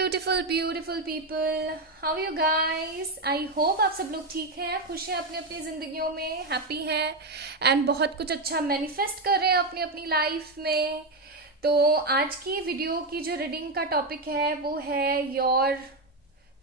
Beautiful beautiful people, how you guys. I hope आप सब लोग ठीक हैं, खुश हैं अपनी अपनी जिंदगियों में, हैप्पी हैं एंड बहुत कुछ अच्छा मैनिफेस्ट कर रहे हैं अपनी अपनी लाइफ में। तो आज की वीडियो की जो रीडिंग का टॉपिक है वो है योर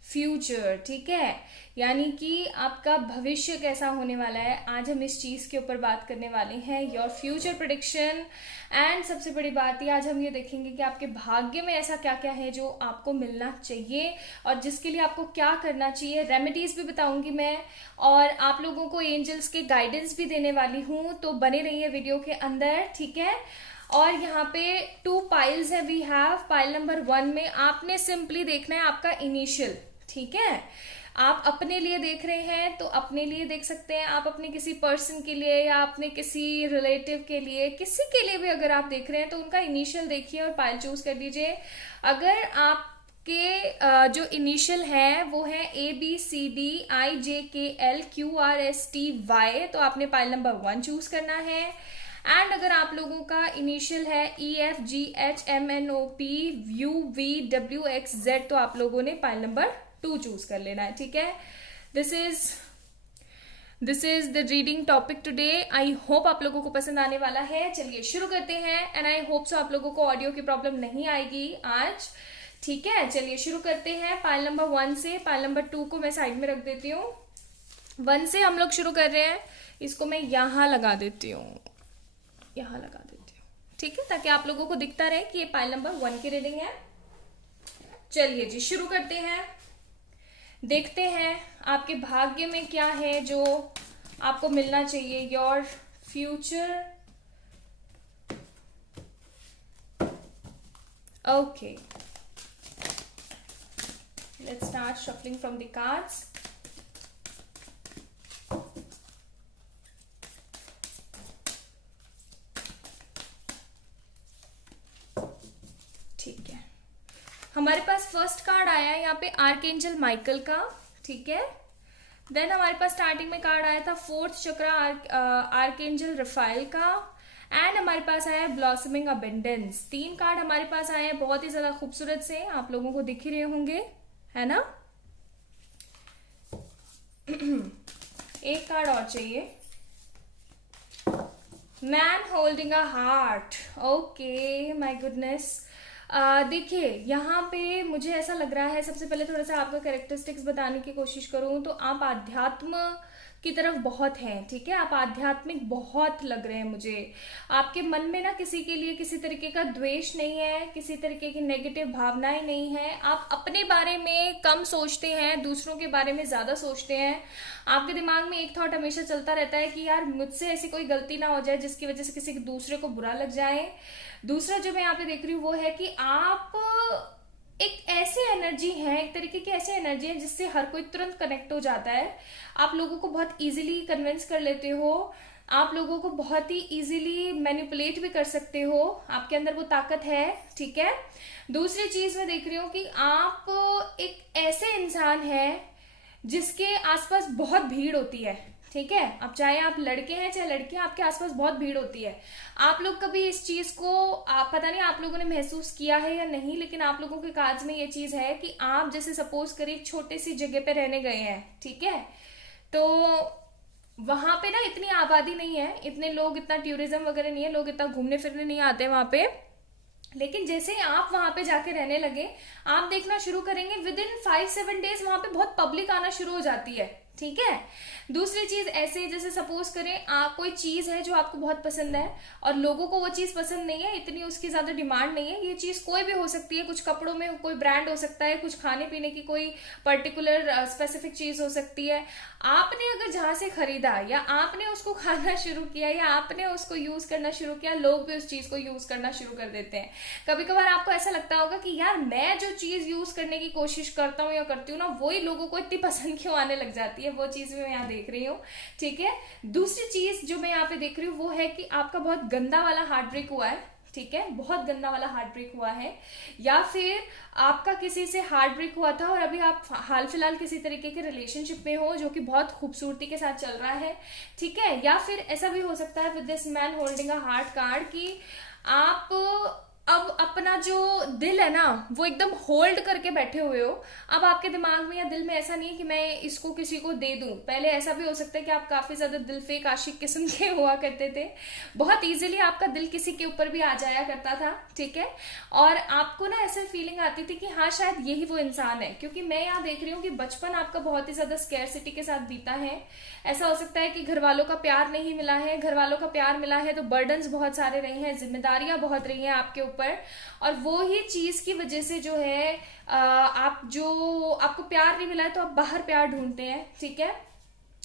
फ्यूचर। ठीक है, यानी कि आपका भविष्य कैसा होने वाला है। आज हम इस चीज के ऊपर बात करने वाले हैं, योर फ्यूचर प्रेडिक्शन। एंड सबसे बड़ी बात है, आज हम ये देखेंगे कि आपके भाग्य में ऐसा क्या क्या है जो आपको मिलना चाहिए और जिसके लिए आपको क्या करना चाहिए। रेमेडीज भी बताऊंगी मैं और आप लोगों को एंजल्स के गाइडेंस भी देने वाली हूँ, तो बने रहिए वीडियो के अंदर। ठीक है, और यहाँ पे 2 पाइल्स है। वी हैव पाइल नंबर 1 में आपने सिंपली देखना है आपका इनिशियल। ठीक है, आप अपने लिए देख रहे हैं तो अपने लिए देख सकते हैं, आप अपने किसी पर्सन के लिए या अपने किसी रिलेटिव के लिए, किसी के लिए भी अगर आप देख रहे हैं तो उनका इनिशियल देखिए और पाइल चूज कर दीजिए। अगर आप के जो इनिशियल है वो है ABCDIJKLQRSTY, तो आपने पाइल नंबर 1 चूज करना है। एंड अगर आप लोगों का इनिशियल है EFGHMNOPUVWXZ, तो आप लोगों ने पाइल नंबर 2 चूज कर लेना है। ठीक है, this is the reading topic today. I hope आप लोगों को पसंद आने वाला है। चलिए शुरू करते हैं एंड आई होप सो आप लोगों को ऑडियो की प्रॉब्लम नहीं आएगी आज। ठीक है, चलिए शुरू करते हैं पाइल नंबर 1 से। पाइल नंबर 2 को मैं साइड में रख देती हूँ। 1 से हम लोग शुरू कर रहे हैं, इसको मैं यहाँ लगा देती हूँ, यहाँ लगा देती हूँ। ठीक है, ताकि आप लोगों को दिखता रहे कि ये पाइल नंबर 1 की रीडिंग है। चलिए जी शुरू करते हैं, देखते हैं आपके भाग्य में क्या है जो आपको मिलना चाहिए। Your future. Okay, let's start shuffling from the cards. ठीक है, हमारे पास फर्स्ट कार्ड आया है यहाँ पे आर्कएंजल माइकल का। ठीक है, देन हमारे पास स्टार्टिंग में कार्ड आया था 4th चक्रा आर्कएंजल रफाइल का। एंड हमारे पास आया है ब्लॉसमिंग अबेंडेंस। 3 कार्ड हमारे पास आए हैं, बहुत ही ज्यादा खूबसूरत से, आप लोगों को दिख ही रहे होंगे, है ना। एक कार्ड और चाहिए, man holding a heart. Okay, my goodness. देखिए यहाँ पे मुझे ऐसा लग रहा है, सबसे पहले थोड़ा सा आपका कैरेक्टरिस्टिक्स बताने की कोशिश करूँ तो आप आध्यात्म की तरफ बहुत हैं। ठीक है, आप आध्यात्मिक बहुत लग रहे हैं मुझे। आपके मन में ना किसी के लिए किसी तरीके का द्वेष नहीं है, किसी तरीके की नेगेटिव भावनाएं नहीं है। आप अपने बारे में कम सोचते हैं, दूसरों के बारे में ज्यादा सोचते हैं। आपके दिमाग में एक थॉट हमेशा चलता रहता है कि यार मुझसे ऐसी कोई गलती ना हो जाए जिसकी वजह से किसी दूसरे को बुरा लग जाए। दूसरा जो मैं यहाँ पे देख रही हूँ वो है कि आप एक ऐसी एनर्जी है, एक तरीके की ऐसी एनर्जी है जिससे हर कोई तुरंत कनेक्ट हो जाता है। आप लोगों को बहुत इजीली कन्विंस कर लेते हो, आप लोगों को बहुत ही इजीली मैनिपुलेट भी कर सकते हो, आपके अंदर वो ताकत है। ठीक है, दूसरी चीज मैं देख रही हूँ कि आप एक ऐसे इंसान है जिसके आसपास बहुत भीड़ होती है। ठीक है, अब चाहे आप लड़के हैं चाहे लड़कियां, आपके आसपास बहुत भीड़ होती है। आप लोग कभी इस चीज को पता नहीं आप लोगों ने महसूस किया है या नहीं, लेकिन आप लोगों के कार्ड्स में ये चीज है कि आप जैसे सपोज करिए एक छोटी सी जगह पे रहने गए हैं। ठीक है, तो वहां पे ना इतनी आबादी नहीं है, इतने लोग, इतना टूरिज्म वगैरह नहीं है, लोग इतना घूमने फिरने नहीं आते वहां पे। लेकिन जैसे ही आप वहां पे जाके रहने लगे, आप देखना शुरू करेंगे विद इन 5-7 डेज वहां पे बहुत पब्लिक आना शुरू हो जाती है। ठीक है, दूसरी चीज ऐसे जैसे सपोज करें आप कोई चीज है जो आपको बहुत पसंद है और लोगों को वो चीज पसंद नहीं है, इतनी उसकी ज्यादा डिमांड नहीं है। ये चीज कोई भी हो सकती है, कुछ कपड़ों में कोई ब्रांड हो सकता है, कुछ खाने पीने की कोई पर्टिकुलर स्पेसिफिक चीज हो सकती है। आपने अगर जहां से खरीदा या आपने उसको खाना शुरू किया या आपने उसको यूज करना शुरू किया, लोग भी उस चीज को यूज करना शुरू कर देते हैं। कभी कभार आपको ऐसा लगता होगा कि यार मैं जो चीज यूज करने की कोशिश करता हूँ या करती हूँ ना, वही लोगों को इतनी पसंद क्यों आने लग जाती है। वो चीज भी मैं यहाँ देख रही हूँ। ठीक है, दूसरी चीज जो मैं यहाँ पे देख रही हूँ वो है कि आपका बहुत गंदा वाला हार्ट ब्रेक हुआ है। ठीक है, बहुत गंदा वाला हार्ट ब्रेक हुआ है, या फिर आपका किसी से हार्ट ब्रेक हुआ था और अभी आप हाल फिलहाल किसी तरीके के रिलेशनशिप में हो जो कि बहुत खूबसूरती के साथ चल रहा है। ठीक है, या फिर ऐसा भी हो सकता है with this man holding a heart card कि आप अब अपना जो दिल है ना वो एकदम होल्ड करके बैठे हुए हो। अब आपके दिमाग में या दिल में ऐसा नहीं है कि मैं इसको किसी को दे दूं। पहले ऐसा भी हो सकता है कि आप काफी ज्यादा दिल फेक आशिक किस्म के हुआ करते थे, बहुत इजीली आपका दिल किसी के ऊपर भी आ जाया करता था, ठीक है। और आपको ना ऐसे फीलिंग आती थी कि हाँ शायद यही वो इंसान है, क्योंकि मैं यहाँ देख रही हूँ कि बचपन आपका बहुत ही ज्यादा स्कैरसिटी के साथ बीता है। ऐसा हो सकता है कि घर वालों का प्यार नहीं मिला है, घर वालों का प्यार मिला है तो बर्डन्स बहुत सारे रहे हैं, जिम्मेदारियां बहुत रही हैं आपके ऊपर, और वो ही चीज की वजह से जो है आप जो आपको प्यार नहीं मिला है तो आप बाहर प्यार ढूंढते हैं, ठीक है।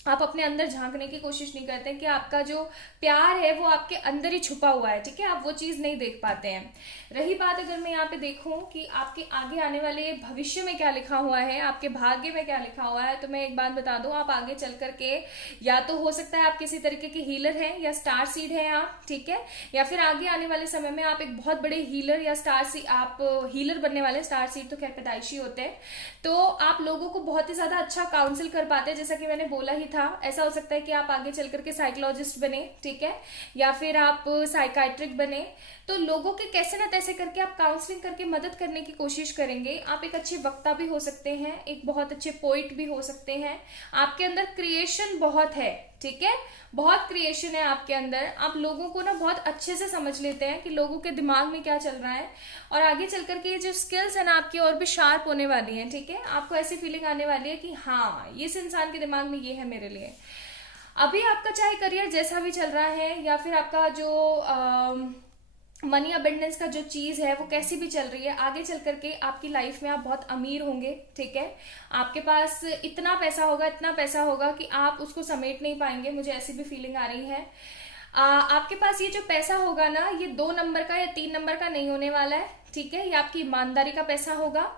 आप अपने अंदर झांकने की कोशिश नहीं करते कि आपका जो प्यार है वो आपके अंदर ही छुपा हुआ है, ठीक है, आप वो चीज नहीं देख पाते हैं। रही बात अगर मैं यहाँ पे देखूं कि आपके आगे आने वाले भविष्य में क्या लिखा हुआ है, आपके भाग्य में क्या लिखा हुआ है, तो मैं एक बात बता दूं, आप आगे चल करके या तो हो सकता है आप किसी तरीके के हीलर हैं या स्टार सीड हैं आप, ठीक है, या फिर आगे आने वाले समय में आप एक बहुत बड़े हीलर या स्टार सीड, आप हीलर बनने वाले, स्टार सीड तो खैर पैदाइशी होते हैं, तो आप लोगों को बहुत ही ज्यादा अच्छा काउंसिल कर पाते हैं, जैसा कि मैंने बोला ही था। ऐसा हो सकता है कि आप आगे चल करके साइकोलॉजिस्ट बने, ठीक है, या फिर आप साइकाइट्रिक बने, तो लोगों के कैसे ना तैसे करके आप काउंसलिंग करके मदद करने की कोशिश करेंगे। आप एक अच्छे वक्ता भी हो सकते हैं, एक बहुत अच्छे पोइट भी हो सकते हैं, आपके अंदर क्रिएशन बहुत है, ठीक है, बहुत क्रिएशन है आपके अंदर। आप लोगों को ना बहुत अच्छे से समझ लेते हैं कि लोगों के दिमाग में क्या चल रहा है, और आगे चल करके ये जो स्किल्स है ना आपकी और भी शार्प होने वाली हैं, ठीक है। आपको ऐसी फीलिंग आने वाली है कि हाँ इस इंसान के दिमाग में ये है मेरे लिए। अभी आपका चाहे करियर जैसा भी चल रहा है या फिर आपका जो मनी अबेंडेंस का जो चीज है वो कैसी भी चल रही है, आगे चल करके आपकी लाइफ में आप बहुत अमीर होंगे, ठीक है। आपके पास इतना पैसा होगा, इतना पैसा होगा कि आप उसको समेट नहीं पाएंगे, मुझे ऐसी भी फीलिंग आ रही है। आपके पास ये जो पैसा होगा ना, ये 2 नंबर का या 3 नंबर का नहीं होने वाला है, ठीक है, ये आपकी ईमानदारी का पैसा होगा।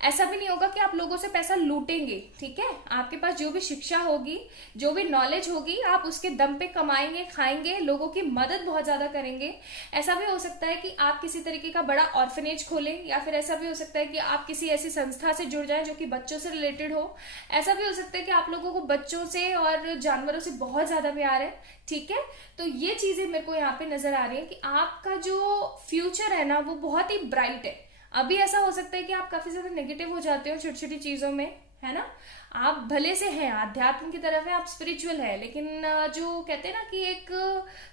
ऐसा भी नहीं होगा कि आप लोगों से पैसा लूटेंगे, ठीक है। आपके पास जो भी शिक्षा होगी, जो भी नॉलेज होगी, आप उसके दम पे कमाएंगे, खाएंगे, लोगों की मदद बहुत ज्यादा करेंगे। ऐसा भी हो सकता है कि आप किसी तरीके का बड़ा ऑर्फनेज खोलें, या फिर ऐसा भी हो सकता है कि आप किसी ऐसी संस्था से जुड़ जाएं जो कि बच्चों से रिलेटेड हो। ऐसा भी हो सकता है कि आप लोगों को बच्चों से और जानवरों से बहुत ज्यादा प्यार है, ठीक है। तो ये चीजें मेरे को यहाँ पे नजर आ रही है कि आपका जो फ्यूचर है ना वो बहुत ही ब्राइट है। अभी ऐसा हो सकता है कि आप काफी ज्यादा नेगेटिव हो जाते हो छोटी छोटी चीजों में, है ना। आप भले से हैं, आध्यात्म की तरफ है, आप स्पिरिचुअल है, लेकिन जो कहते हैं ना कि एक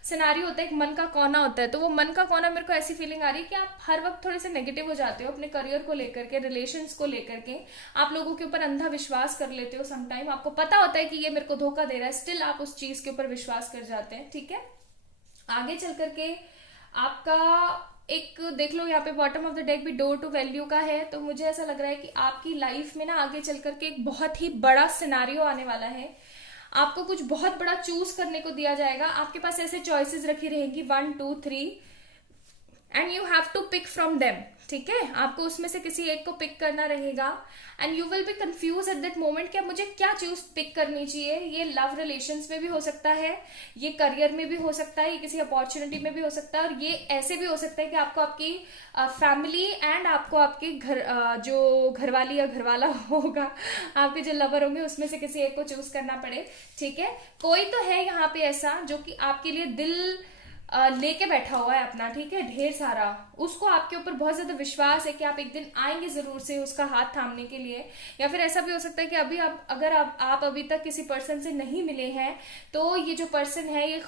सिनारियो होता है, एक मन का कोना होता है, तो वो मन का कोना मेरे को ऐसी फीलिंग आ रही है कि आप हर वक्त थोड़े से नेगेटिव हो जाते हो अपने करियर को लेकर के, रिलेशंस को लेकर के। आप लोगों के ऊपर अंधा विश्वास कर लेते हो समटाइम, आपको पता होता है कि ये मेरे को धोखा दे रहा है, स्टिल आप उस चीज के ऊपर विश्वास कर जाते हैं, ठीक है। आगे चल करके आपका एक देख लो यहाँ पे बॉटम ऑफ द डेक भी डोर टू वैल्यू का है, तो मुझे ऐसा लग रहा है कि आपकी लाइफ में ना आगे चल करके एक बहुत ही बड़ा सिनारियो आने वाला है। आपको कुछ बहुत बड़ा चूज करने को दिया जाएगा, आपके पास ऐसे चॉइसेस रखी रहेंगी 1 2 3 and you have to pick from them, ठीक है। आपको उसमें से किसी एक को पिक करना रहेगा and you will be confuse at that moment कि मुझे क्या चूज पिक करनी चाहिए। ये लव रिलेशंस में भी हो सकता है, ये करियर में भी हो सकता है, ये किसी अपॉर्चुनिटी में भी हो सकता है, और ये ऐसे भी हो सकता है कि आपको आपकी फैमिली एंड आपको आपके घर जो घरवाली या घरवाला होगा, आपके जो लवर होंगे उसमें से किसी एक को चूज करना पड़े, ठीक है। कोई तो है यहाँ पे ऐसा जो कि आपके लिए दिल लेके बैठा हुआ है अपना, ठीक है, ढेर सारा, उसको आपके ऊपर बहुत ज्यादा विश्वास है कि आप एक दिन आएंगे जरूर से उसका हाथ थामने के लिए। या फिर ऐसा भी हो सकता है कि अभी अगर आप अभी तक किसी पर्सन से नहीं मिले हैं, तो ये जो पर्सन है ये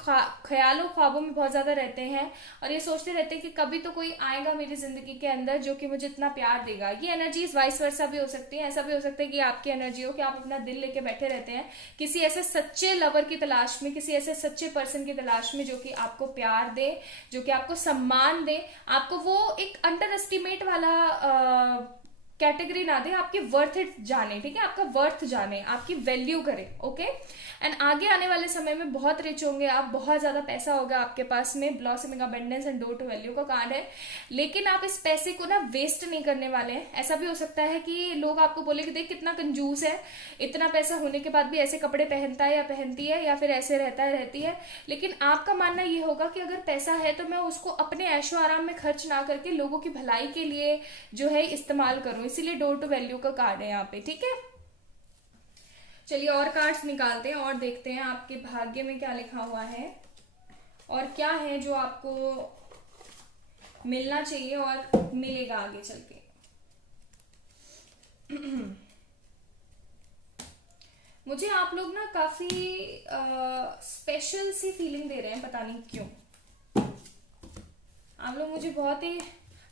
ख्यालों ख्वाबों में बहुत ज्यादा रहते हैं और ये सोचते रहते हैं कि कभी तो कोई आएगा मेरी जिंदगी के अंदर जो कि मुझे इतना प्यार देगा। ये एनर्जीज वाइस वर्सा भी हो सकती है। ऐसा भी हो सकता है कि आपकी एनर्जी हो कि आप अपना दिल लेके बैठे रहते हैं किसी ऐसे सच्चे लवर की तलाश में, किसी ऐसे सच्चे पर्सन की तलाश में जो कि आपको प्यार दे, जो कि आपको सम्मान दे, आपको वो एक अंडर एस्टिमेट वाला कैटेगरी ना दे, आपकी वर्थ इट जाने, ठीक है, आपका वर्थ जाने, आपकी वैल्यू करे, ओके। एंड आगे आने वाले समय में बहुत रिच होंगे आप, बहुत ज्यादा पैसा होगा आपके पास में, blossoming abundance and door to value का कार्ड है, लेकिन आप इस पैसे को ना वेस्ट नहीं करने वाले हैं। ऐसा भी हो सकता है कि लोग आपको बोले कि देख कितना कंजूस है, इतना पैसा होने के बाद भी ऐसे कपड़े पहनता है या पहनती है या फिर ऐसे रहता है रहती है, लेकिन आपका मानना ये होगा कि अगर पैसा है तो मैं उसको अपने ऐशो आराम में खर्च ना करके लोगों की भलाई के लिए जो है इस्तेमाल करूं, इसीलिए डोर टू वैल्यू का कार्ड है यहाँ पे, ठीक है। चलिए और कार्ड्स निकालते हैं और देखते हैं आपके भाग्य में क्या लिखा हुआ है और क्या है जो आपको मिलना चाहिए और मिलेगा आगे चल के। मुझे आप लोग ना काफी स्पेशल सी फीलिंग दे रहे हैं, पता नहीं क्यों। आप लोग मुझे बहुत ही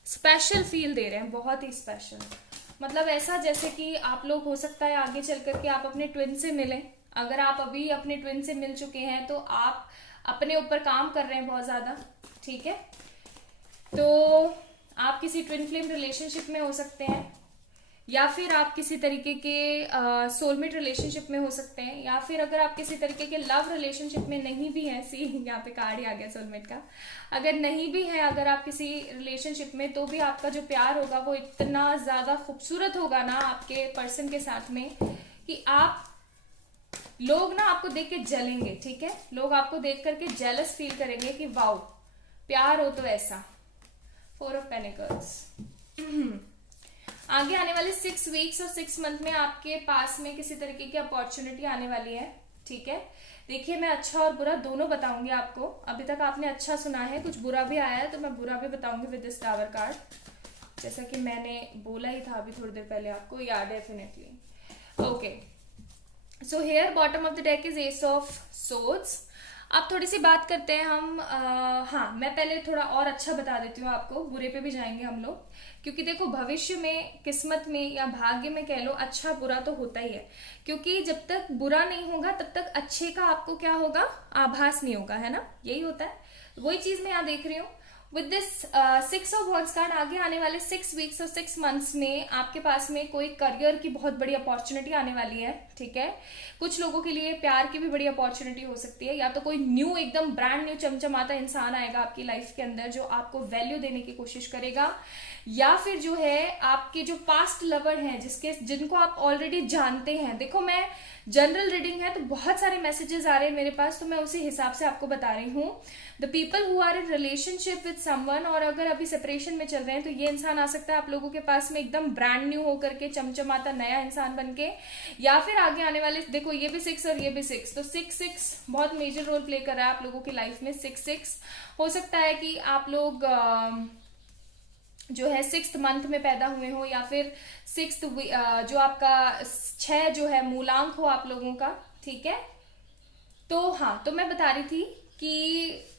स्पेशल फील दे रहे हैं, बहुत ही स्पेशल। मतलब ऐसा जैसे कि आप लोग हो सकता है आगे चल करके आप अपने ट्विन से मिलें। अगर आप अभी अपने ट्विन से मिल चुके हैं तो आप अपने ऊपर काम कर रहे हैं बहुत ज्यादा, ठीक है। तो आप किसी ट्विन फ्लेम रिलेशनशिप में हो सकते हैं, या फिर आप किसी तरीके के सोलमेट रिलेशनशिप में हो सकते हैं, या फिर अगर आप किसी तरीके के लव रिलेशनशिप में नहीं भी हैं, सी यहाँ पे कार्ड ही आ गया सोलमेट का। अगर नहीं भी है, अगर आप किसी रिलेशनशिप में, तो भी आपका जो प्यार होगा वो इतना ज्यादा खूबसूरत होगा ना आपके पर्सन के साथ में कि लोग ना आपको देख के जलेंगे, ठीक है। लोग आपको देख करके जेलस फील करेंगे कि वाओ प्यार हो तो ऐसा। 4 ऑफ पेनिकल्स। आगे आने वाले 6 वीक्स और 6 मंथ में आपके पास में किसी तरीके की अपॉर्चुनिटी आने वाली है, ठीक है। देखिए मैं अच्छा और बुरा दोनों बताऊंगी आपको। अभी तक आपने अच्छा सुना है, कुछ बुरा भी आया है तो मैं बुरा भी बताऊंगी विद दिस टावर कार्ड, जैसा कि मैंने बोला ही था अभी थोड़ी देर पहले आपको। या definitely okay. So here bottom of the deck is S of swords. अब थोड़ी सी बात करते हैं हम। हाँ, मैं पहले थोड़ा और अच्छा बता देती हूँ आपको, बुरे पे भी जाएंगे हम लोग, क्योंकि देखो भविष्य में, किस्मत में या भाग्य में कह लो, अच्छा बुरा तो होता ही है। क्योंकि जब तक बुरा नहीं होगा तब तक अच्छे का आपको क्या होगा, आभास नहीं होगा, है ना। यही होता है, वही चीज मैं यहाँ देख रही हूँ with this 6 of wands card. आगे आने वाले 6 वीक्स और 6 मंथ्स में आपके पास में कोई करियर की बहुत बड़ी अपॉर्चुनिटी आने वाली है, ठीक है। कुछ लोगों के लिए प्यार की भी बड़ी अपॉर्चुनिटी हो सकती है, या तो कोई न्यू, एकदम ब्रांड न्यू चमचमाता इंसान आएगा आपकी लाइफ के अंदर जो आपको वैल्यू देने की कोशिश करेगा, या फिर जो है आपके जो पास्ट लवर हैं जिनको आप ऑलरेडी जानते हैं। देखो मैं जनरल रीडिंग है तो बहुत सारे मैसेजेस आ रहे हैं मेरे पास, तो मैं उसी हिसाब से आपको बता रही हूँ। The people who are in relationship with someone, और अगर अभी सेपरेशन में चल रहे हैं तो ये इंसान आ सकता है आप लोगों के पास में एकदम ब्रांड न्यू होकर के, चमचमाता नया इंसान बन के। या फिर आगे आने वाले, देखो ये भी 6 और ये भी 6, तो 6 बहुत मेजर रोल प्ले कर रहा है आप लोगों की लाइफ में। 6 हो सकता है कि आप लोग जो है 6th मंथ में पैदा हुए हो, या फिर 6th जो आपका 6 जो है मूलांक हो आप लोगों का, ठीक है। तो हाँ, तो मैं बता रही थी कि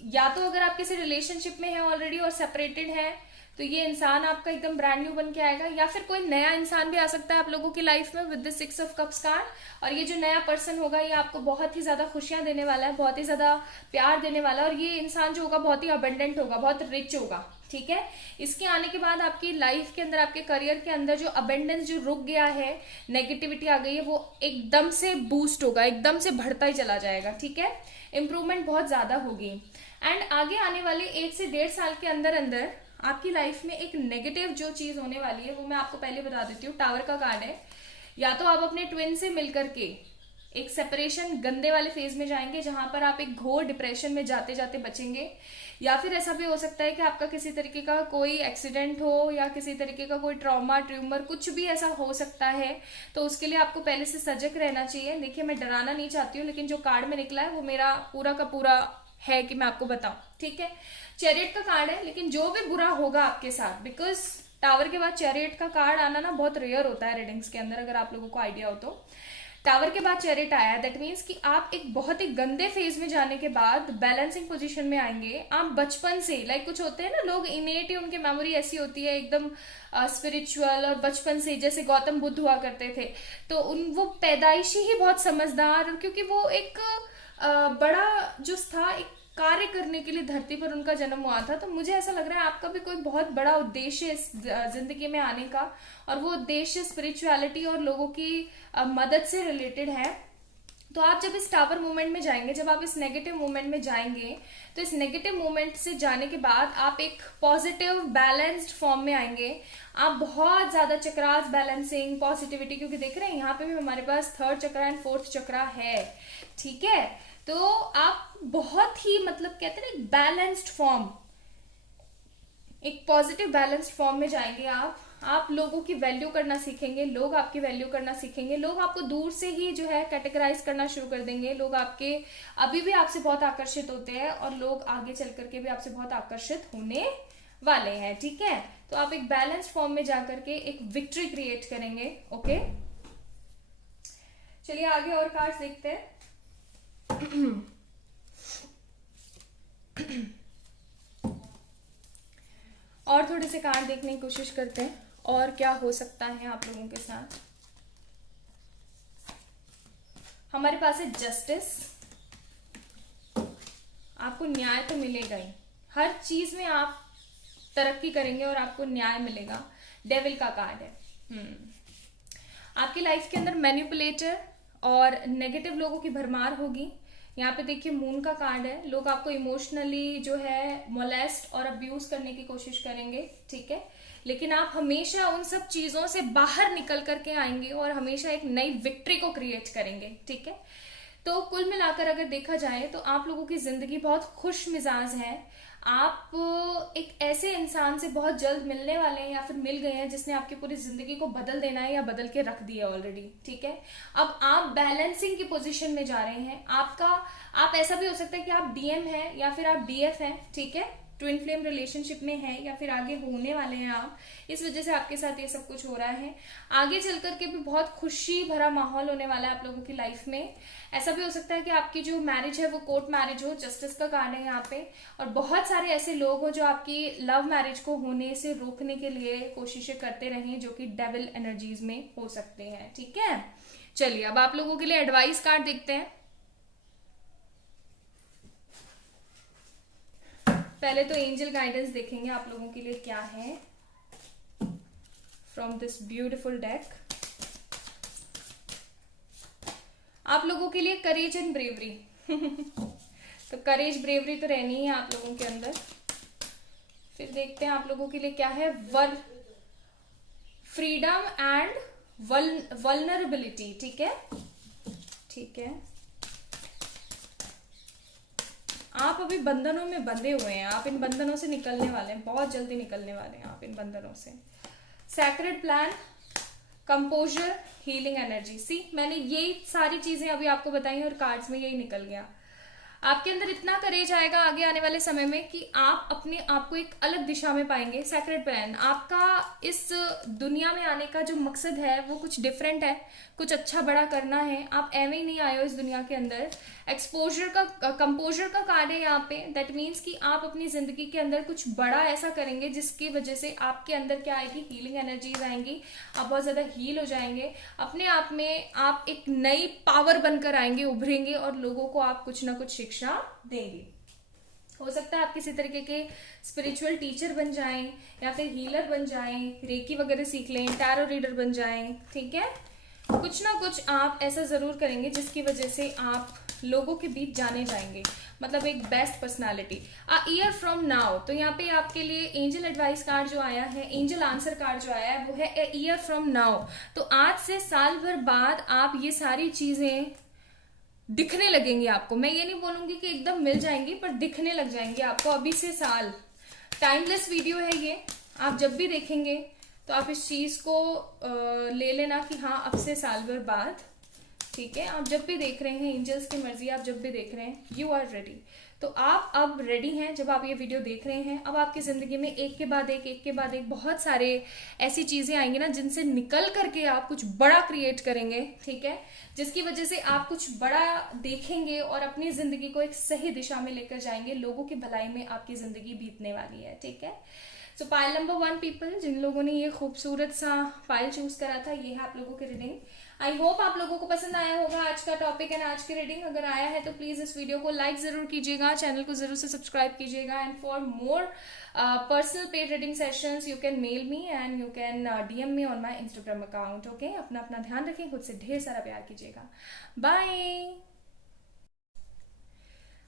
या तो अगर आप किसी रिलेशनशिप में है ऑलरेडी और सेपरेटेड है तो ये इंसान आपका एकदम ब्रांड न्यू बन के आएगा, या फिर कोई नया इंसान भी आ सकता है आप लोगों की लाइफ में with the 6 of cups card. और ये जो नया पर्सन होगा ये आपको बहुत ही ज्यादा खुशियां देने वाला है, बहुत ही ज्यादा प्यार देने वाला है, और ये इंसान जो होगा बहुत ही अबंडेंट होगा, बहुत रिच होगा, ठीक है। इसके आने के बाद आपकी लाइफ के अंदर, आपके करियर के अंदर जो अबेंडेंस जो रुक गया है, नेगेटिविटी आ गई है, वो एकदम से बूस्ट होगा, एकदम से बढ़ता ही चला जाएगा, ठीक है। इंप्रूवमेंट बहुत ज्यादा होगी। एंड आगे आने वाले 1 से 1.5 साल के अंदर अंदर आपकी लाइफ में एक नेगेटिव जो चीज होने वाली है वो मैं आपको पहले बता देती हूँ। टावर का कार्ड है। या तो आप अपने ट्विन से मिलकर के एक सेपरेशन गंदे वाले फेज में जाएंगे जहां पर आप एक घोर डिप्रेशन में जाते जाते बचेंगे, या फिर ऐसा भी हो सकता है कि आपका किसी तरीके का कोई एक्सीडेंट हो, या किसी तरीके का कोई ट्रॉमा, ट्यूमर, कुछ भी ऐसा हो सकता है। तो उसके लिए आपको पहले से सजग रहना चाहिए। देखिए मैं डराना नहीं चाहती हूँ, लेकिन जो कार्ड में निकला है वो मेरा पूरा का पूरा है कि मैं आपको बताऊं, ठीक है। चैरियट का कार्ड है, लेकिन जो भी बुरा होगा आपके साथ, बिकॉज टावर के बाद चैरियट का कार्ड आना ना बहुत रेयर होता है रीडिंग्स के अंदर, अगर आप लोगों को आइडिया हो तो। टावर के बाद चैरियट आया है, दैट मीन्स कि आप एक बहुत ही गंदे फेज में जाने के बाद बैलेंसिंग पोजीशन में आएंगे। आप बचपन से, लाइक कुछ होते हैं ना लोग, इनेट ही उनकी मेमोरी ऐसी होती है एकदम स्पिरिचुअल, और बचपन से जैसे गौतम बुद्ध हुआ करते थे, तो वो पैदाइशी ही बहुत समझदार, क्योंकि वो एक बड़ा जो था एक कार्य करने के लिए धरती पर उनका जन्म हुआ था। तो मुझे ऐसा लग रहा है आपका भी कोई बहुत बड़ा उद्देश्य इस जिंदगी में आने का, और वो उद्देश्य स्पिरिचुअलिटी और लोगों की मदद से रिलेटेड है। तो आप जब इस टावर मूवमेंट में जाएंगे, जब आप इस नेगेटिव मूवमेंट में जाएंगे, तो इस नेगेटिव मूवमेंट से जाने के बाद आप एक पॉजिटिव बैलेंस्ड फॉर्म में आएंगे। आप बहुत ज्यादा चक्रास, बैलेंसिंग, पॉजिटिविटी, क्योंकि देख रहे हैं यहाँ पे भी हमारे पास 3rd चक्रा एंड 4th चक्रा है, ठीक है। तो आप बहुत ही, मतलब कहते हैं ना, बैलेंस्ड फॉर्म, एक पॉजिटिव बैलेंस्ड फॉर्म में जाएंगे आप लोगों की वैल्यू करना सीखेंगे, लोग आपकी वैल्यू करना सीखेंगे, लोग आपको दूर से ही जो है कैटेगराइज करना शुरू कर देंगे। लोग आपके अभी भी आपसे बहुत आकर्षित होते हैं, और लोग आगे चल करके भी आपसे बहुत आकर्षित होने वाले हैं, ठीक है। तो आप एक बैलेंस्ड फॉर्म में जाकर के एक विक्ट्री क्रिएट करेंगे। ओके, चलिए आगे और कार्ड्स देखते हैं। और थोड़े से कार्ड देखने की कोशिश करते हैं और क्या हो सकता है आप लोगों के साथ। हमारे पास है जस्टिस। आपको न्याय तो मिलेगा ही, हर चीज में आप तरक्की करेंगे और आपको न्याय मिलेगा। डेविल का कार्ड है। आपकी लाइफ के अंदर मैनिपुलेटर और नेगेटिव लोगों की भरमार होगी। यहाँ पे देखिए मून का कार्ड है। लोग आपको इमोशनली जो है मोलेस्ट और अब्यूज करने की कोशिश करेंगे, ठीक है, लेकिन आप हमेशा उन सब चीजों से बाहर निकल करके आएंगे और हमेशा एक नई विक्ट्री को क्रिएट करेंगे, ठीक है। तो कुल मिलाकर अगर देखा जाए तो आप लोगों की जिंदगी बहुत खुश मिजाज है। आप एक ऐसे इंसान से बहुत जल्द मिलने वाले हैं या फिर मिल गए हैं जिसने आपकी पूरी जिंदगी को बदल देना है या बदल के रख दिया ऑलरेडी, ठीक है। अब आप बैलेंसिंग की पोजीशन में जा रहे हैं। आप ऐसा भी हो सकता है कि आप डीएम हैं या फिर आप डीएफ हैं, ठीक है, ट्विन फ्लेम रिलेशनशिप में है या फिर आगे होने वाले हैं आप, इस वजह से आपके साथ ये सब कुछ हो रहा है। आगे चल करके भी बहुत खुशी भरा माहौल होने वाला है आप लोगों की लाइफ में। ऐसा भी हो सकता है कि आपकी जो मैरिज है वो कोर्ट मैरिज हो, जस्टिस का कार्ड है यहाँ पे। और बहुत सारे ऐसे लोग हो जो आपकी लव मैरिज को होने से रोकने के लिए कोशिशें करते रहें, जो कि डेविल एनर्जीज में हो सकते हैं, ठीक है। चलिए अब आप लोगों के लिए एडवाइस कार्ड देखते हैं। पहले तो एंजल गाइडेंस देखेंगे आप लोगों के लिए क्या है फ्रॉम दिस ब्यूटिफुल डेक। आप लोगों के लिए करेज एंड ब्रेवरी। तो करेज ब्रेवरी तो रहनी है आप लोगों के अंदर। फिर देखते हैं आप लोगों के लिए क्या है। फ्रीडम एंड वल्नरेबिलिटी, ठीक है, ठीक है। आप अभी बंधनों में बंधे हुए हैं, आप इन बंधनों से निकलने वाले हैं, बहुत जल्दी निकलने वाले हैं आप इन बंधनों से। Sacred plan, composer, healing energy. See मैंने यही सारी चीजें अभी आपको बताई और कार्ड्स में यही निकल गया। आपके अंदर इतना करेज आएगा आगे आने वाले समय में कि आप अपने आप को एक अलग दिशा में पाएंगे। सैक्रेड प्लान, आपका इस दुनिया में आने का जो मकसद है वो कुछ डिफरेंट है, कुछ अच्छा बड़ा करना है। आप एवं ही नहीं आए हो इस दुनिया के अंदर। एक्सपोजर का कंपोजर का कार्ड है यहाँ पे। दैट मीन्स कि आप अपनी जिंदगी के अंदर कुछ बड़ा ऐसा करेंगे जिसकी वजह से आपके अंदर क्या आएगी, हीलिंग एनर्जीज आएंगी। आप बहुत ज्यादा हील हो जाएंगे अपने आप में। आप एक नई पावर बनकर आएंगे, उभरेंगे और लोगों को आप कुछ ना कुछ शिक्षा देंगे। हो सकता है आप किसी तरीके के स्पिरिचुअल टीचर बन जाएं या फिर हीलर बन जाएं, रेकी वगैरह सीख लें, टैरो रीडर बन जाएं, ठीक है। कुछ ना कुछ आप ऐसा जरूर करेंगे जिसकी वजह से आप लोगों के बीच जाने जाएंगे, मतलब एक best personality. A year from now, तो यहाँ पे आपके लिए एंजल एडवाइस कार्ड जो आया है, एंजल आंसर कार्ड जो आया है वो है ए ईयर फ्रॉम नाउ। तो आज से साल भर बाद आप ये सारी चीजें दिखने लगेंगी आपको। मैं ये नहीं बोलूंगी कि एकदम मिल जाएंगी, पर दिखने लग जाएंगी आपको अभी से साल। टाइमलेस वीडियो है ये, आप जब भी देखेंगे तो आप इस चीज को ले लेना कि हाँ अब से साल भर बाद, ठीक है। आप जब भी देख रहे हैं, एंजल्स की मर्जी, आप जब भी देख रहे हैं, यू आर रेडी। तो आप अब रेडी हैं जब आप ये वीडियो देख रहे हैं। अब आपकी जिंदगी में एक के बाद एक बहुत सारे ऐसी चीजें आएंगी ना जिनसे निकल करके आप कुछ बड़ा क्रिएट करेंगे, ठीक है, जिसकी वजह से आप कुछ बड़ा देखेंगे और अपनी जिंदगी को एक सही दिशा में लेकर जाएंगे। लोगों की भलाई में आपकी जिंदगी बीतने वाली है, ठीक है। सो पाइल नंबर 1 पीपल, जिन लोगों ने ये खूबसूरत सा पाइल चूज करा था, ये है आप लोगों की रीडिंग। आई होप आप लोगों को पसंद आया होगा आज का टॉपिक एंड आज की रीडिंग। अगर आया है तो प्लीज इस वीडियो को लाइक जरूर कीजिएगा, चैनल को जरूर से सब्सक्राइब कीजिएगा। And for more personal paid reading sessions you can mail me and you can DM me on my Instagram account. Okay, अपना अपना ध्यान रखें, खुद से ढेर सारा प्यार कीजिएगा। Bye.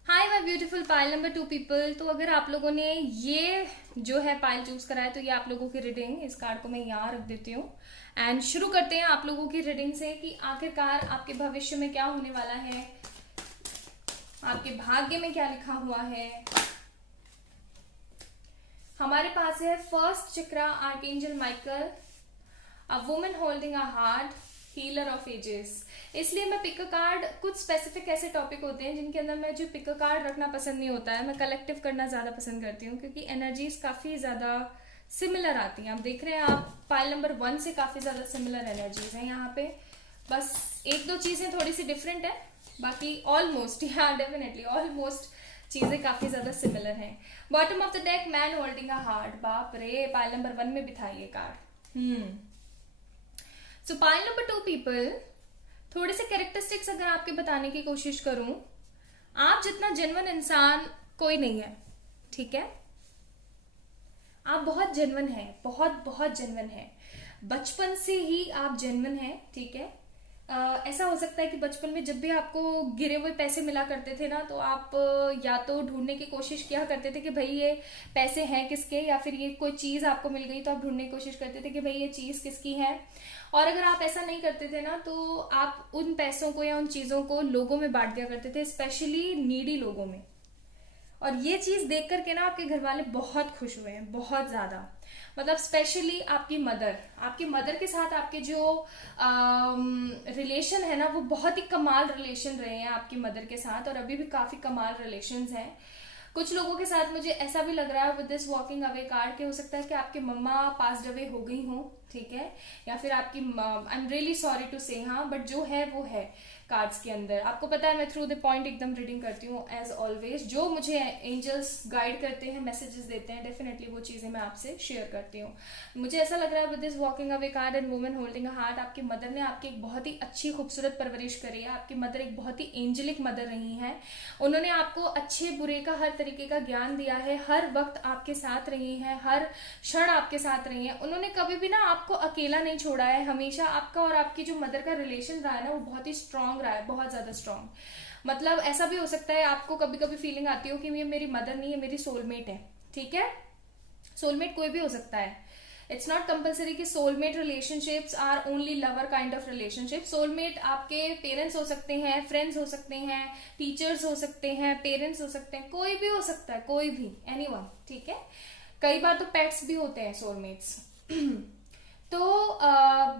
Hi my beautiful pile number 2 people. तो अगर आप लोगों ने ये जो है पाइल चूज करा है तो ये आप लोगों की रीडिंग, इस कार्ड को मैं यहाँ रख देती हूँ एंड शुरू करते हैं आप लोगों की रीडिंग से कि आखिरकार आपके भविष्य में क्या होने वाला है, आपके भाग्य में क्या लिखा हुआ है। हमारे पास है first chakra, archangel Michael, a woman holding a heart, healer of ages. इसलिए मैं पिक अ कार्ड, कुछ स्पेसिफिक ऐसे टॉपिक होते हैं जिनके अंदर मैं जो पिक अ कार्ड रखना पसंद नहीं होता है, मैं कलेक्टिव करना ज्यादा पसंद करती हूँ, क्योंकि एनर्जीज काफी ज्यादा सिमिलर आती हैं। आप देख रहे हैं, आप पाइल नंबर 1 से काफी ज्यादा सिमिलर एनर्जीज हैं यहाँ पे। बस एक दो चीजें थोड़ी सी डिफरेंट है, बाकी ऑलमोस्ट, हाँ डेफिनेटली ऑलमोस्ट चीजें काफी ज्यादा सिमिलर हैं। Bottom of the deck, man holding a heart. बाप रे, पाइल नंबर 1 में भी था ये कार्ड। सो पाइल नंबर 2 पीपल, थोड़े से कैरेक्टरिस्टिक्स अगर आपके बताने की कोशिश करूं, आप जितना जेन्युइन इंसान कोई नहीं है, ठीक है। आप बहुत जेन्युइन हैं, बहुत बहुत जेन्युइन हैं, बचपन से ही आप जेन्युइन हैं, ठीक है। ऐसा हो सकता है कि बचपन में जब भी आपको गिरे हुए पैसे मिला करते थे ना, तो आप या तो ढूंढने की कोशिश किया करते थे कि भाई ये पैसे हैं किसके, या फिर ये कोई चीज आपको मिल गई तो आप ढूंढने की कोशिश करते थे कि भाई ये चीज किसकी है। और अगर आप ऐसा नहीं करते थे ना, तो आप उन पैसों को या उन चीजों को लोगों में बांट दिया करते थे, स्पेशली नीडी लोगों में। और ये चीज देख करके ना आपके घर वाले बहुत खुश हुए हैं, बहुत ज्यादा। मतलब स्पेशली आपकी मदर के साथ आपके जो रिलेशन है ना, वो बहुत ही कमाल रिलेशन रहे हैं आपकी मदर के साथ, और अभी भी काफी कमाल रिलेशंस हैं। कुछ लोगों के साथ मुझे ऐसा भी लग रहा है with this walking away card, के हो सकता है कि आपके मम्मा पास्ड अवे हो गई हो, ठीक है, या फिर आपकी, I am really sorry to say, हाँ, बट जो है वो है कार्ड्स के अंदर। आपको पता है मैं थ्रू द पॉइंट एकदम रीडिंग करती हूँ एज ऑलवेज। जो मुझे एंजल्स गाइड करते हैं, मैसेजेस देते हैं, डेफिनेटली वो चीजें मैं आपसे शेयर करती हूँ। मुझे ऐसा लग रहा है with this walking away card and women holding a heart, आपकी मदर ने आपकी एक बहुत ही अच्छी खूबसूरत परवरिश करी है। आपकी मदर एक बहुत ही एंजेलिक मदर रही है। उन्होंने आपको अच्छे बुरे का हर तरीके का ज्ञान दिया है, हर वक्त आपके साथ रही है, हर क्षण आपके साथ रही है। उन्होंने कभी भी ना आपको अकेला नहीं छोड़ा है। हमेशा आपका और आपकी जो मदर का रिलेशन रहा है ना, वो बहुत ही स्ट्रांग रहा है, बहुत ज्यादा स्ट्रांग। मतलब ऐसा भी हो सकता है आपको कभी कभी फीलिंग आती हो कि ये मेरी मदर नहीं है, मेरी सोलमेट है, ठीक है। सोलमेट कोई भी हो सकता है। इट्स नॉट कंपल्सरी कि soulmate relationships are only lover kind of relationship. Soulmate आपके पेरेंट्स हो सकते हैं, फ्रेंड्स हो सकते हैं, टीचर्स हो सकते हैं, पेरेंट्स हो सकते हैं, कोई भी हो सकता है, कोई भी, एनीवन, ठीक है। कई बार तो पेट्स भी होते हैं सोलमेट्स। तो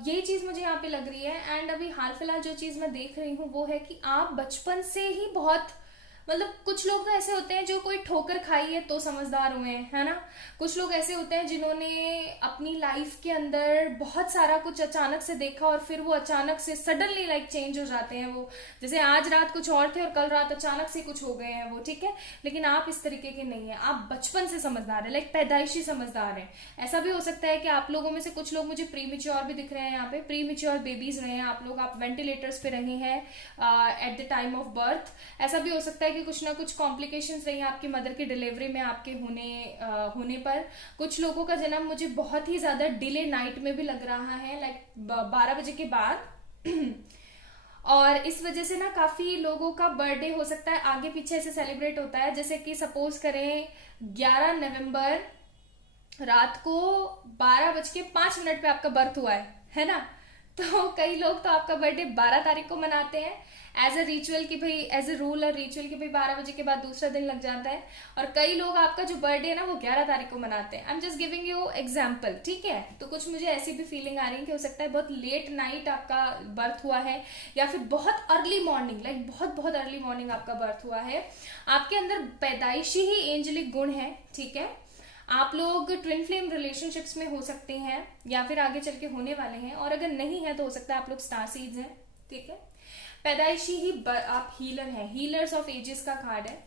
ये चीज मुझे यहाँ पे लग रही है। एंड अभी हाल फिलहाल जो चीज मैं देख रही हूँ वो है कि आप बचपन से ही बहुत, मतलब कुछ लोग तो ऐसे होते हैं जो कोई ठोकर खाई है तो समझदार हुए हैं, है ना। कुछ लोग ऐसे होते हैं जिन्होंने अपनी लाइफ के अंदर बहुत सारा कुछ अचानक से देखा और फिर वो अचानक से सडनली लाइक चेंज हो जाते हैं। वो जैसे आज रात कुछ और थे और कल रात अचानक से कुछ हो गए हैं वो, ठीक है। लेकिन आप इस तरीके के नहीं है, आप बचपन से समझदार है, लाइक पैदाइशी समझदार है। ऐसा भी हो सकता है कि आप लोगों में से कुछ लोग मुझे प्री मेच्योर भी दिख रहे हैं यहाँ पे, प्री मेच्योर बेबीज रहे हैं आप लोग, आप वेंटिलेटर्स पे रहे हैं at the time of birth. ऐसा भी हो सकता है कि कुछ ना कुछ कॉम्प्लिकेशंस रही हैं आपकी मदर की डिलीवरी में आपके होने पर। कुछ लोगों का जन्म मुझे बहुत ही ज्यादा डिले नाइट में भी लग रहा है, लाइक 12 बजे के बाद। और इस वजह से ना काफी लोगों का बर्थडे हो सकता है आगे पीछे से सेलिब्रेट होता है। जैसे कि सपोज करें 11 नवंबर रात को 12:05 पे आपका बर्थ हुआ है ना। तो कई लोग तो आपका बर्थडे 12 तारीख को मनाते हैं एज अ रिचुअल कि भाई, एज अ रूल और रिचुअल कि भाई 12 बजे के बाद दूसरा दिन लग जाता है। और कई लोग आपका जो बर्थडे है ना वो 11 तारीख को मनाते हैं। I am just giving you example, ठीक है। तो कुछ मुझे ऐसी भी फीलिंग आ रही है कि हो सकता है बहुत लेट नाइट आपका बर्थ हुआ है, या फिर बहुत अर्ली मॉर्निंग, लाइक बहुत बहुत अर्ली मॉर्निंग आपका बर्थ हुआ है। आपके अंदर पैदाइशी ही एंजेलिक गुण है, ठीक है। आप लोग ट्विन फ्लेम रिलेशनशिप्स में हो सकते हैं या फिर आगे चल के होने वाले हैं, और अगर नहीं है तो हो सकता है आप लोग स्टार सीड्स हैं, ठीक है। पैदाइशी ही आप हीलर हैं, हीलर्स ऑफ एजेस का कार्ड है।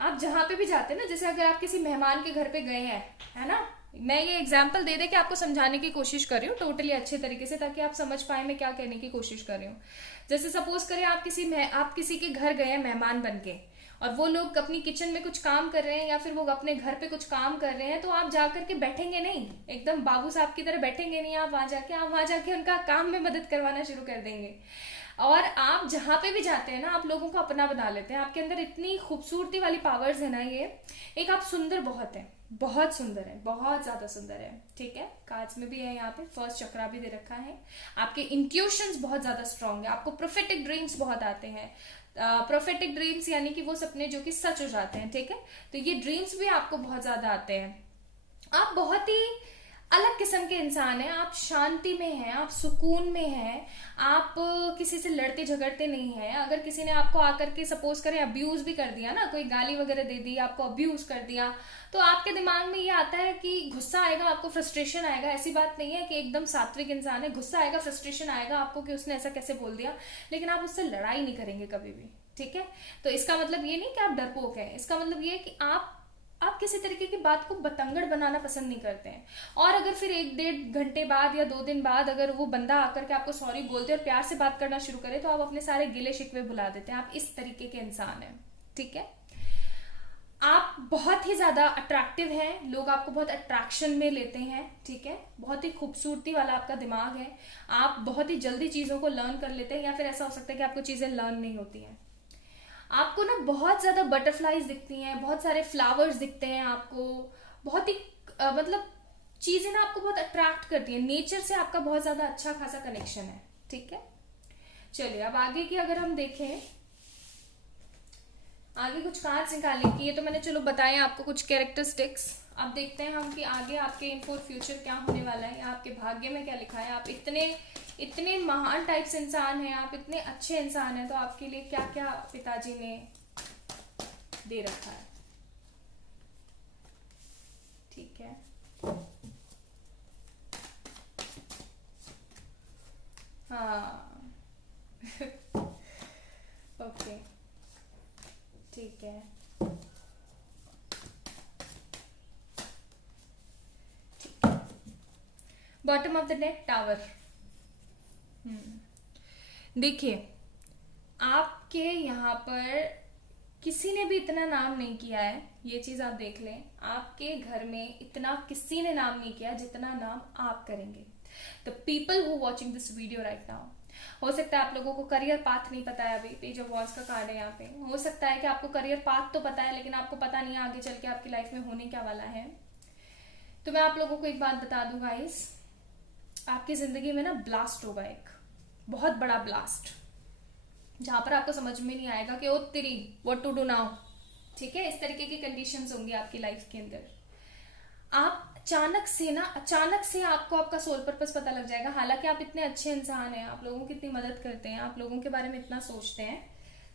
आप जहां पे भी जाते हैं ना, जैसे अगर आप किसी मेहमान के घर पे गए हैं, है ना, मैं ये एग्जाम्पल दे दे के आपको समझाने की कोशिश कर रही हूँ टोटली अच्छे तरीके से, ताकि आप समझ पाए मैं क्या कहने की कोशिश कर रही हूँ। जैसे सपोज करें आप किसी के घर गए हैं मेहमान बन के, और वो लोग अपनी किचन में कुछ काम कर रहे हैं या फिर वो अपने घर पे कुछ काम कर रहे हैं, तो आप जाकर के बैठेंगे नहीं, एकदम बाबू साहब की तरह बैठेंगे नहीं। आप वहां जाके उनका काम में मदद करवाना शुरू कर देंगे। और आप जहां पे भी जाते हैं ना, आप लोगों को अपना बना लेते हैं। आपके अंदर इतनी खूबसूरती वाली पावर्स है ना, ये एक आप सुंदर बहुत है, बहुत सुंदर है, बहुत ज्यादा सुंदर है, ठीक है। कार्ड्स में भी है यहाँ पे, फर्स्ट चक्रा भी दे रखा है। आपके इंट्यूशंस बहुत ज्यादा स्ट्रांग है, आपको प्रोफेटिक ड्रीम्स बहुत आते हैं। प्रोफेटिक ड्रीम्स यानी कि वो सपने जो कि सच हो जाते हैं, ठीक है। तो ये ड्रीम्स भी आपको बहुत ज्यादा आते हैं। आप बहुत ही अलग किस्म के इंसान हैं, आप शांति में हैं, आप सुकून में हैं, आप किसी से लड़ते झगड़ते नहीं हैं। अगर किसी ने आपको आकर के सपोज करें अब्यूज भी कर दिया ना, कोई गाली वगैरह दे दी, आपको अब्यूज कर दिया, तो आपके दिमाग में ये आता है कि गुस्सा आएगा, आपको फ्रस्ट्रेशन आएगा। ऐसी बात नहीं है कि एकदम सात्विक इंसान है, गुस्सा आएगा, फ्रस्ट्रेशन आएगा आपको कि उसने ऐसा कैसे बोल दिया, लेकिन आप उससे लड़ाई नहीं करेंगे कभी भी, ठीक है। तो इसका मतलब ये नहीं कि आप डरपोक हैं, इसका मतलब ये है कि आप किसी तरीके की बात को बतंगड़ बनाना पसंद नहीं करते हैं। और अगर फिर 1-1.5 घंटे बाद या 2 दिन बाद अगर वो बंदा आकर के आपको सॉरी बोलते और प्यार से बात करना शुरू करे, तो आप अपने सारे गिले शिकवे भुला देते हैं। आप इस तरीके के इंसान हैं, ठीक है। आप बहुत ही ज्यादा अट्रैक्टिव हैं, लोग आपको बहुत अट्रैक्शन में लेते हैं, ठीक है। बहुत ही खूबसूरती वाला आपका दिमाग है, आप बहुत ही जल्दी चीजों को लर्न कर लेते हैं, या फिर ऐसा हो सकता है कि आपको चीजें लर्न नहीं होती हैं। आपको ना बहुत ज्यादा बटरफ्लाईज दिखती हैं, बहुत सारे फ्लावर्स दिखते हैं आपको, बहुत ही मतलब चीजें ना आपको बहुत अट्रैक्ट करती हैं, नेचर से आपका बहुत ज्यादा अच्छा खासा कनेक्शन है, ठीक है। चलिए अब आगे की अगर हम देखें, आगे कुछ कार्ड्स निकालें कि ये तो मैंने चलो बताया आपको कुछ कैरेक्टरिस्टिक्स। अब देखते हैं हम कि आगे आपके इन फॉर फ्यूचर क्या होने वाला है, या आपके भाग्य में क्या लिखा है। आप इतने इतने महान टाइप्स इंसान हैं, आप इतने अच्छे इंसान हैं, तो आपके लिए क्या क्या पिताजी ने दे रखा है, ठीक है। हाँ ओके, ठीक है, bottom of the deck tower. देखिए आपके यहाँ पर किसी ने भी इतना नाम नहीं किया है, ये चीज आप देख लें। आपके घर में इतना किसी ने नाम नहीं किया जितना नाम आप करेंगे। The people who watching this video right now, हो सकता है आप लोगों को करियर पाथ नहीं पता है, अभी पेज ऑफ वॉन्ड्स का कार्ड है यहाँ पे। हो सकता है कि आपको करियर पाथ तो पता है, लेकिन आपको पता नहीं है आगे चल के आपकी लाइफ में होने क्या वाला है। तो मैं आप लोगों को एक बात बता दूं गाइस, आपकी जिंदगी में ना ब्लास्ट होगा, एक बहुत बड़ा ब्लास्ट, जहां पर आपको समझ में नहीं आएगा कि ओ तेरी व्हाट टू डू नाउ, ठीक है। इस तरीके की कंडीशंस होंगी आपकी लाइफ के अंदर। आप अचानक से आपको आपका सोल पर्पस पता लग जाएगा। हालांकि आप इतने अच्छे इंसान हैं, आप लोगों की इतनी मदद करते हैं, आप लोगों के बारे में इतना सोचते हैं,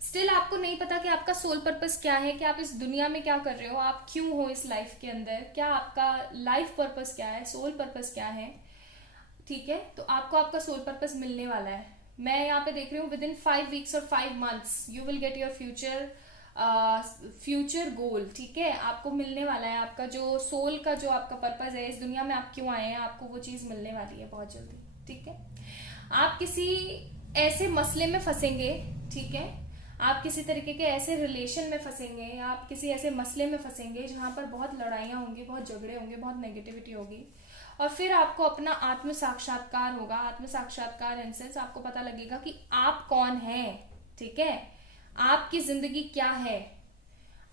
स्टिल आपको नहीं पता कि आपका सोल पर्पस क्या है, कि आप इस दुनिया में क्या कर रहे हो, आप क्यों हो इस लाइफ के अंदर, क्या आपका लाइफ पर्पस क्या है, सोल पर्पस क्या है, ठीक है। तो आपको आपका सोल पर्पस मिलने वाला है। मैं यहाँ पे देख रही हूँ विद इन 5 वीक्स और 5 months you will get your future goal, ठीक है। आपको मिलने वाला है आपका जो सोल का जो आपका पर्पस है, इस दुनिया में आप क्यों आए हैं, आपको वो चीज मिलने वाली है बहुत जल्दी, ठीक है। आप किसी ऐसे मसले में फंसेंगे, ठीक है, आप किसी तरीके के ऐसे रिलेशन में फंसेंगे, आप किसी ऐसे मसले में फंसेंगे जहां पर बहुत लड़ाइयां होंगी, बहुत झगड़े होंगे, बहुत नेगेटिविटी होगी, और फिर आपको अपना आत्म साक्षात्कार होगा। आत्म साक्षात्कार इन सेंस आपको पता लगेगा कि आप कौन हैं, ठीक है, आपकी जिंदगी क्या है।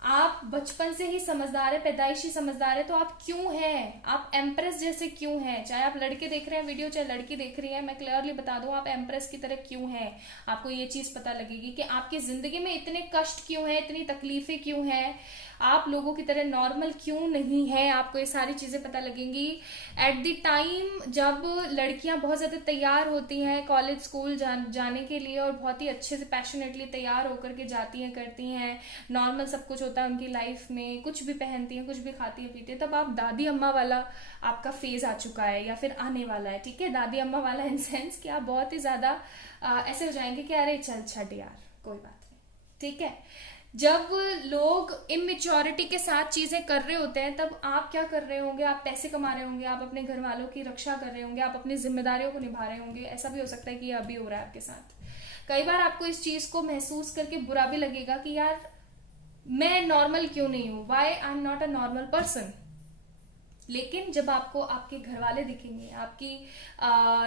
आप बचपन से ही समझदार है, पैदाइशी समझदार है, तो आप क्यों हैं, आप एम्प्रेस जैसे क्यों हैं। चाहे आप लड़के देख रहे हैं वीडियो, चाहे लड़की देख रही है, मैं क्लियरली बता दूं आप एम्प्रेस की तरह क्यों हैं। आपको ये चीज पता लगेगी कि आपकी जिंदगी में इतने कष्ट क्यों हैं, इतनी तकलीफें क्यों हैं, आप लोगों की तरह नॉर्मल क्यों नहीं है, आपको ये सारी चीजें पता लगेंगी। एट द टाइम जब लड़कियां बहुत ज्यादा तैयार होती हैं कॉलेज स्कूल जाने के लिए, और बहुत ही अच्छे से पैशनेटली तैयार होकर के जाती हैं, करती हैं, नॉर्मल सब कुछ होता है उनकी लाइफ में, कुछ भी पहनती हैं, कुछ भी खाती हैं पीती हैं, तब आप दादी अम्मा वाला आपका फेज आ चुका है या फिर आने वाला है, ठीक है। दादी अम्मा वाला इन सेंस कि आप बहुत ही ज्यादा ऐसे हो जाएंगे कि अरे चल छट यार कोई बात नहीं, ठीक है। जब लोग इमेच्योरिटी के साथ चीजें कर रहे होते हैं, तब आप क्या कर रहे होंगे, आप पैसे कमा रहे होंगे, आप अपने घर वालों की रक्षा कर रहे होंगे, आप अपनी जिम्मेदारियों को निभा रहे होंगे। ऐसा भी हो सकता है कि ये अभी हो रहा है आपके साथ। कई बार आपको इस चीज को महसूस करके बुरा भी लगेगा कि यार मैं नॉर्मल क्यों नहीं हूं, why I am not a normal person. लेकिन जब आपको आपके घर वाले दिखेंगे, आपकी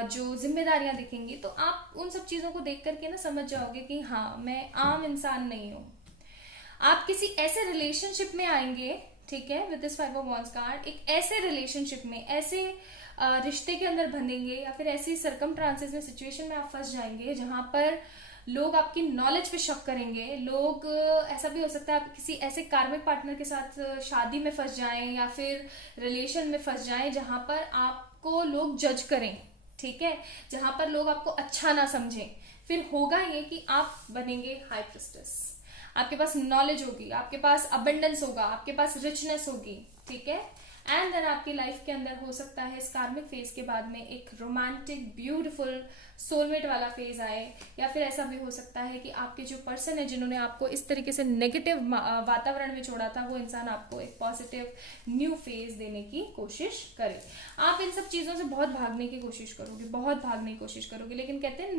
जो जिम्मेदारियां दिखेंगी, तो आप उन सब चीजों को देख करके ना समझ जाओगे कि हाँ मैं आम इंसान नहीं हूं। आप किसी ऐसे रिलेशनशिप में आएंगे, ठीक है, with this 5 of wands card, एक ऐसे रिलेशनशिप में, ऐसे रिश्ते के अंदर बंधेंगे, या फिर ऐसी सरकमस्टांसेस में, सिचुएशन में आप फंस जाएंगे जहां पर लोग आपकी नॉलेज पे शक करेंगे, लोग ऐसा भी हो सकता है आप किसी ऐसे कार्मिक पार्टनर के साथ शादी में फंस जाएं या फिर रिलेशन में फंस जाएं जहां पर आपको लोग जज करें, ठीक है, जहां पर लोग आपको अच्छा ना समझें। फिर होगा ये कि आप बनेंगे हाई प्रिस्टेस, आपके पास नॉलेज होगी, आपके पास अबंडेंस होगा, आपके पास रिचनेस होगी, ठीक है। एंड देन आपकी लाइफ के अंदर हो सकता है इस कार्मिक फेज के बाद में एक रोमांटिक ब्यूटीफुल सोलमेट वाला फेज आए, या फिर ऐसा भी हो सकता है कि आपके जो पर्सन है जिन्होंने आपको इस तरीके से नेगेटिव वातावरण में छोड़ा था, वो इंसान आपको एक पॉजिटिव न्यू फेज देने की कोशिश करे। आप इन सब चीजों से बहुत भागने की कोशिश करोगे, बहुत भागने की कोशिश करोगे, लेकिन कहते हैं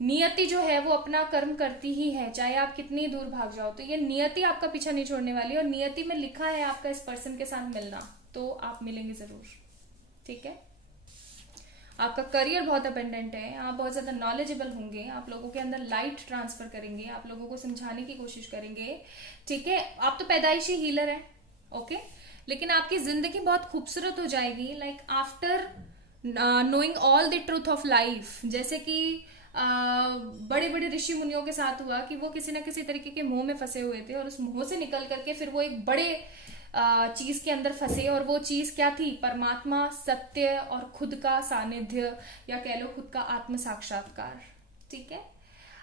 नियति जो है वो अपना कर्म करती ही है, चाहे आप कितनी दूर भाग जाओ। तो ये नियति आपका पीछा नहीं छोड़ने वाली, और नियति में लिखा है आपका इस पर्सन के साथ मिलना, तो आप मिलेंगे जरूर, ठीक है। आपका करियर बहुत अबेंडेंट है, आप बहुत ज्यादा नॉलेजेबल होंगे, आप लोगों के अंदर लाइट ट्रांसफर करेंगे, आप लोगों को समझाने की कोशिश करेंगे, ठीक है। आप तो पैदाइशी हीलर हैं, ओके, लेकिन आपकी जिंदगी बहुत खूबसूरत हो जाएगी, like after knowing all the truth of life. जैसे कि बड़े बड़े ऋषि मुनियों के साथ हुआ कि वो किसी ना किसी तरीके के मोह में फंसे हुए थे, और उस मोह से निकल करके फिर वो एक बड़े चीज के अंदर फंसे, और वो चीज क्या थी? परमात्मा, सत्य और खुद का सानिध्य, या कह लो खुद का आत्म साक्षात्कार, ठीक है।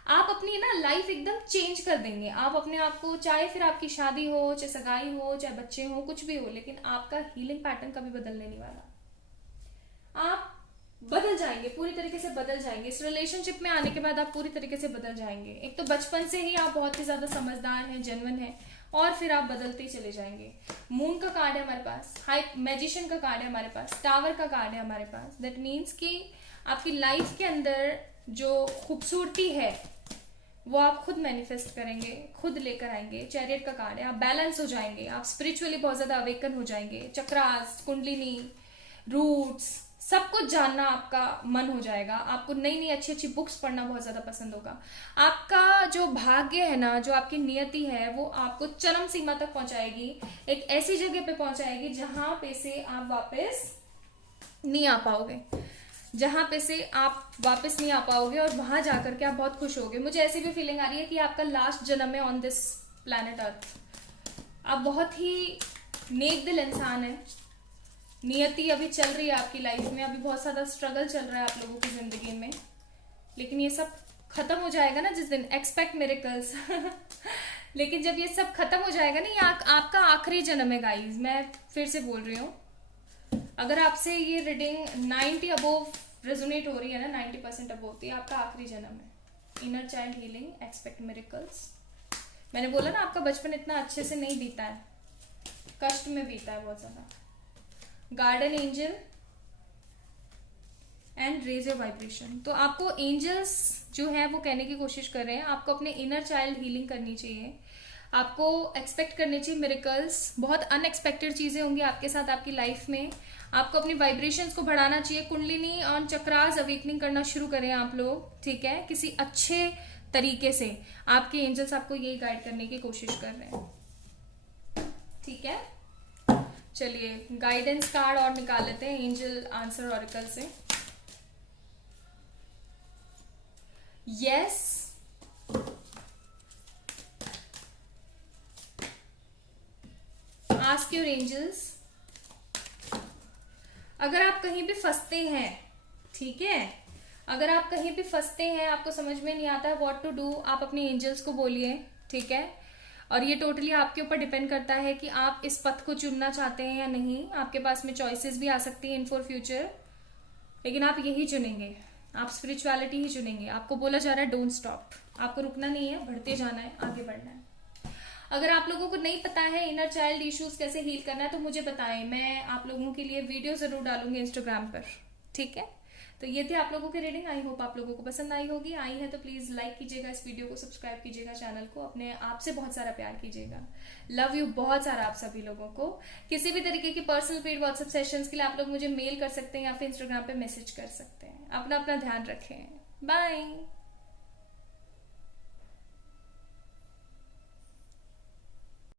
आप अपनी ना लाइफ एकदम चेंज कर देंगे, आप अपने आप को, चाहे फिर आपकी शादी हो, चाहे सगाई हो, चाहे बच्चे हो, कुछ भी हो, लेकिन आपका हीलिंग पैटर्न कभी बदलने नहीं वाला। आप बदल जाएंगे, पूरी तरीके से बदल जाएंगे। इस रिलेशनशिप में आने के बाद आप पूरी तरीके से बदल जाएंगे। एक तो बचपन से ही आप बहुत ही ज्यादा समझदार हैं, जेन्युइन हैं, और फिर आप बदलते ही चले जाएंगे। मून का कार्ड है हमारे पास, हाई मैजिशियन का कार्ड है हमारे पास, टावर का कार्ड है हमारे पास। दैट मीन्स कि आपकी लाइफ के अंदर जो खूबसूरती है वो आप खुद मैनिफेस्ट करेंगे, खुद लेकर आएंगे। चैरियट का कार्ड है, आप बैलेंस हो जाएंगे, आप स्पिरिचुअली बहुत ज्यादा अवेकन हो जाएंगे। चक्रास, कुंडलिनी, रूट्स, सब कुछ जानना आपका मन हो जाएगा। आपको नई नई अच्छी अच्छी बुक्स पढ़ना बहुत ज्यादा पसंद होगा। आपका जो भाग्य है ना, जो आपकी नियति है, वो आपको चरम सीमा तक पहुंचाएगी, एक ऐसी जगह पे पहुंचाएगी जहां पे से आप वापस नहीं आ पाओगे, जहां पे से आप वापस नहीं आ पाओगे, और वहां जाकर के आप बहुत खुश होगे। मुझे ऐसी भी फीलिंग आ रही है कि आपका लास्ट जन्म है ऑन दिस प्लैनेट अर्थ। आप बहुत ही नेक दिल इंसान है। नियति अभी चल रही है आपकी लाइफ में, अभी बहुत ज्यादा स्ट्रगल चल रहा है आप लोगों की जिंदगी में, लेकिन ये सब खत्म हो जाएगा ना जिस दिन, एक्सपेक्ट मिरेकल्स। लेकिन जब ये सब खत्म हो जाएगा ना, ये आपका आखिरी जन्म है गाइस, मैं फिर से बोल रही हूँ। अगर आपसे ये रीडिंग 90 अबोव रेजोनेट हो रही है ना, 90% अबोव, तो ये आपका आखिरी जन्म है। Inner child healing, expect miracles. मैंने बोला ना, आपका बचपन इतना अच्छे से नहीं बीता है, कष्ट में बीता है बहुत ज्यादा। Guardian angel and raise your vibration. तो आपको एंजल्स जो है वो कहने की कोशिश कर रहे हैं, आपको अपने इनर चाइल्ड हीलिंग करनी चाहिए, आपको एक्सपेक्ट करने चाहिए मिरेकल्स। बहुत अनएक्सपेक्टेड चीजें होंगी आपके साथ आपकी लाइफ में। आपको अपनी वाइब्रेशंस को बढ़ाना चाहिए, कुंडलिनी और चक्रास अवेकनिंग करना शुरू करें आप लोग, ठीक है, किसी अच्छे तरीके से। आपके एंजल्स आपको यही गाइड करने की कोशिश कर रहे हैं, ठीक है। चलिए गाइडेंस कार्ड और निकाल लेते हैं एंजल आंसर ऑरिकल से। Yes, ask your angels. अगर आप कहीं भी फंसते हैं, ठीक है, अगर आप कहीं भी फंसते हैं, आपको समझ में नहीं आता है व्हाट टू डू, आप अपने एंजल्स को बोलिए, ठीक है। और ये टोटली आपके ऊपर डिपेंड करता है कि आप इस पथ को चुनना चाहते हैं या नहीं। आपके पास में चॉइसेस भी आ सकती हैं इन फॉर फ्यूचर, लेकिन आप यही चुनेंगे, आप स्पिरिचुअलिटी ही चुनेंगे। आपको बोला जा रहा है डोंट स्टॉप, आपको रुकना नहीं है, बढ़ते जाना है, आगे बढ़ना है। अगर आप लोगों को नहीं पता है इनर चाइल्ड इश्यूज कैसे हील करना है, तो मुझे बताएं, मैं आप लोगों के लिए वीडियो जरूर डालूंगी इंस्टाग्राम पर, ठीक है। तो ये थी आप लोगों की रीडिंग, आई होप आप लोगों को पसंद आई होगी। आई है तो प्लीज लाइक कीजिएगा इस वीडियो को, सब्सक्राइब कीजिएगा चैनल को, अपने आप से बहुत सारा प्यार कीजिएगा। लव यू बहुत सारा आप सभी लोगों को। किसी भी तरीके की पर्सनल पेड व्हाट्सएप सेशंस के लिए आप लोग मुझे मेल कर सकते हैं या फिर इंस्टाग्राम पे मैसेज कर सकते हैं। अपना अपना ध्यान रखें, बाय।